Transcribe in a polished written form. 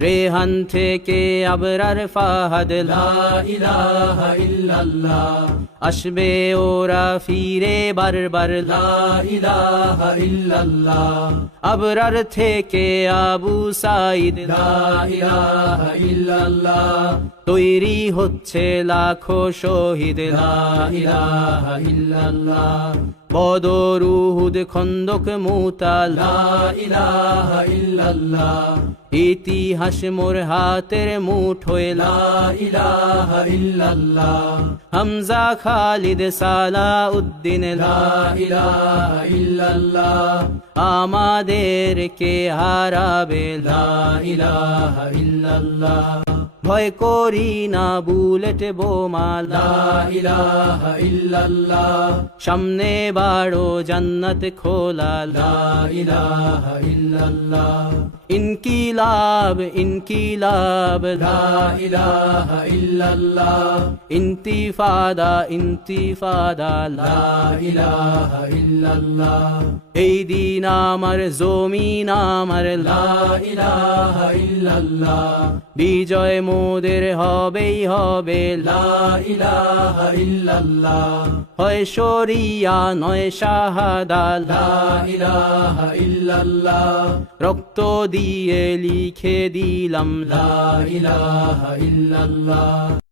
রেহান থেকে আবরার ফাহাদ লা ইলাহা ইল্লাল্লাহ আসবে ওরা ফিরে বারবার লা ইলাহা ইল্লাল্লাহ আবরার থেকে আবু সাইদ লা ইলাহা ইল্লাল্লাহ তৈরি হচ্ছে লাখো শহীদ লা ইলাহা ইল্লাল্লাহ বদর উহুদ খন্দক মুতা লা ইলাহা ইল্লাল্লাহ ইতিহাস মোর হাতের মুঠোয় লা ইলাহা ইল্লাল্লাহ হামজা খালিদ সালাউদ্দিন লা ইলাহা ইল্লাল্লাহ আমাদেরকে হারাবে লা ইলাহা ইল্লাল্লাহ ভয় করি না বুলেট বোমা লা ইলাহা ইল্লাল্লাহ সামনে বাড়ো জান্নাত খোলা লা ইলাহা ইল্লাল্লাহ ইনকিলাব ইনকিলাব লা ইলাহা ইল্লাল্লাহ ইন্তিফাদা ইন্তিফাদা লা ইলাহা ইল্লাল্লাহ এই দিন আমার জমিন আমার লা ইলাহা ইল্লাল্লাহ বিজয় মোদের হবেই হবে লা ইলাহা ইল্লাল্লাহ হয় শরিয়া নয় শাহাদা লা ইলাহা ইল্লাল্লাহ রক্ত দিয়ে লিখে দিলাম লা ইলাহা ইল্লাল্লাহ।